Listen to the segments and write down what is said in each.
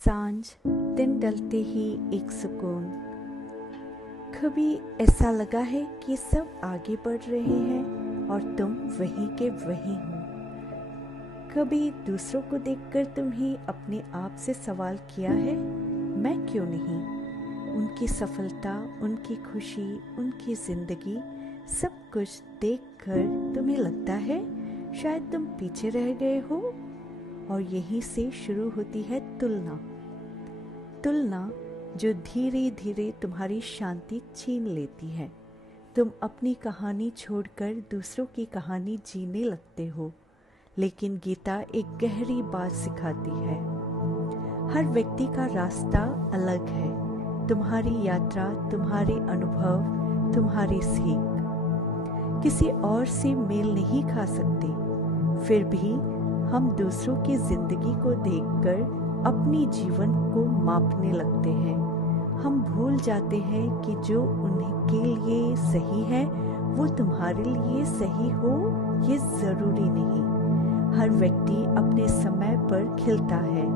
सांझ दिन ढलते ही एक सुकून। कभी ऐसा लगा है कि सब आगे बढ़ रहे हैं और तुम वहीं के वहीं हो। कभी दूसरों को देखकर तुम्हें अपने आप से सवाल किया है, मैं क्यों नहीं? उनकी सफलता, उनकी खुशी, उनकी जिंदगी, सब कुछ देखकर तुम्हें लगता है शायद तुम पीछे रह गए हो। और यहीं से शुरू होती है तुलना जो धीरे धीरे तुम्हारी शांति छीन लेती है। तुम अपनी कहानी छोड़कर दूसरों की कहानी जीने लगते हो। लेकिन गीता एक गहरी बात सिखाती है, हर व्यक्ति का रास्ता अलग है। तुम्हारी यात्रा, तुम्हारे अनुभव, तुम्हारी सीख किसी और से मेल नहीं खा सकती। फिर भी हम दूसरों की जिंदगी को देखकर अपनी जीवन को मापने लगते हैं। हम भूल जाते हैं कि जो उनके लिए सही है वो तुम्हारे लिए सही हो ये जरूरी नहीं। हर व्यक्ति अपने समय पर खिलता है,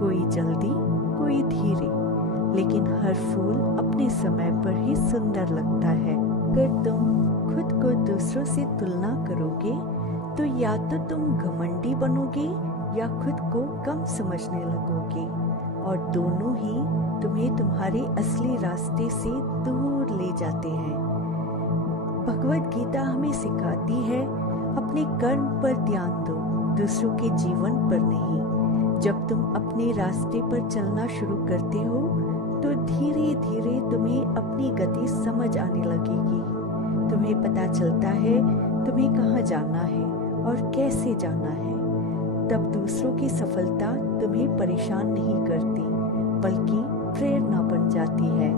कोई जल्दी, कोई धीरे, लेकिन हर फूल अपने समय पर ही सुंदर लगता है। अगर तुम खुद को दूसरों से तुलना करोगे तो या तो तुम घमंडी बनोगे या खुद को कम समझने लगोगे, और दोनों ही तुम्हें तुम्हारे असली रास्ते से दूर ले जाते हैं। भगवत गीता हमें सिखाती है, अपने कर्म पर ध्यान दो, दूसरों के जीवन पर नहीं। जब तुम अपने रास्ते पर चलना शुरू करते हो तो धीरे धीरे तुम्हें अपनी गति समझ आने लगेगी। तुम्हें पता चलता है तुम्हें कहाँ जाना है और कैसे जाना है। तब दूसरों की सफलता तुम्हें परेशान नहीं करती, बल्कि प्रेरणा बन जाती है,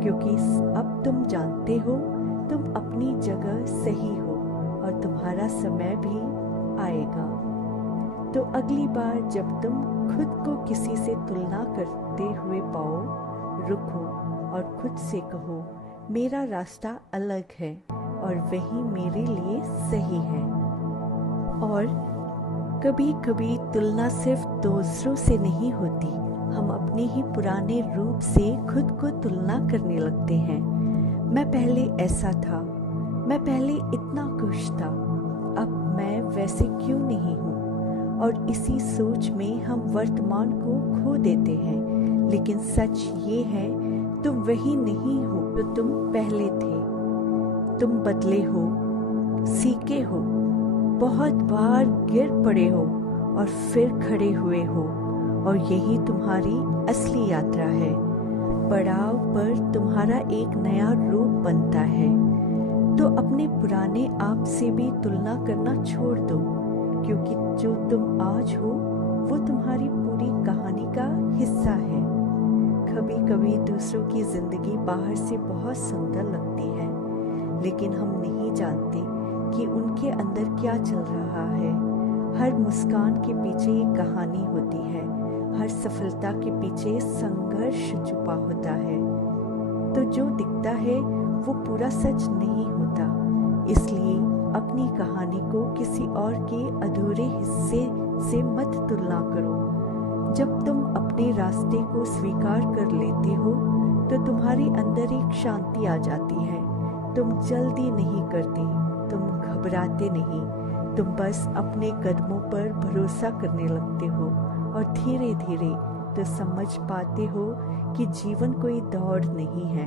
क्योंकि अब तुम जानते हो तुम अपनी जगह सही हो और तुम्हारा समय भी आएगा। तो अगली बार जब तुम खुद को किसी से तुलना करते हुए पाओ, रुको और खुद से कहो, मेरा रास्ता अलग है और वही मेरे लिए सही है। और कभी कभी तुलना सिर्फ दूसरों से नहीं होती, हम अपने ही पुराने रूप से खुद को तुलना करने लगते हैं। मैं पहले ऐसा था, मैं पहले इतना खुश था, अब मैं वैसे क्यों नहीं हूँ? और इसी सोच में हम वर्तमान को खो देते हैं। लेकिन सच ये है, तुम वही नहीं हो जो तुम पहले थे। तुम बदले हो, सीखे हो, बहुत बार गिर पड़े हो और फिर खड़े हुए हो, और यही तुम्हारी असली यात्रा है। पड़ाव पर तुम्हारा एक नया रूप बनता है। तो अपने पुराने आप से भी तुलना करना छोड़ दो, क्योंकि जो तुम आज हो वो तुम्हारी पूरी कहानी का हिस्सा है। कभी कभी दूसरों की जिंदगी बाहर से बहुत सुंदर लगती है, लेकिन हम नहीं जानते कि उनके अंदर क्या चल रहा है। हर मुस्कान के पीछे एक कहानी होती है, हर सफलता के पीछे संघर्ष छुपा होता है। तो जो दिखता है वो पूरा सच नहीं होता। इसलिए अपनी कहानी को किसी और के अधूरे हिस्से से मत तुलना करो। जब तुम अपने रास्ते को स्वीकार कर लेते हो तो तुम्हारे अंदर एक शांति आ जाती है। तुम जल्दी नहीं करते, तुम घबराते नहीं, तुम बस अपने कदमों पर भरोसा करने लगते हो, और धीरे धीरे तो समझ पाते हो कि जीवन कोई दौड़ नहीं है,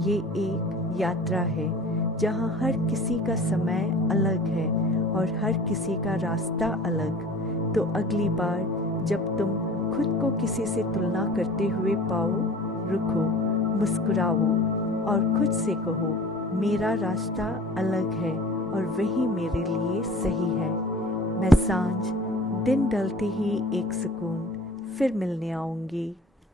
ये एक यात्रा है जहाँ हर किसी का समय अलग है और हर किसी का रास्ता अलग। तो अगली बार जब तुम खुद को किसी से तुलना करते हुए पाओ, रुको, मुस्कुराओ और खुद से कहो, मेरा रास्ता अलग है और वही मेरे लिए सही है। मैं सांझ दिन ढलते ही एक सुकून फिर मिलने आऊंगी।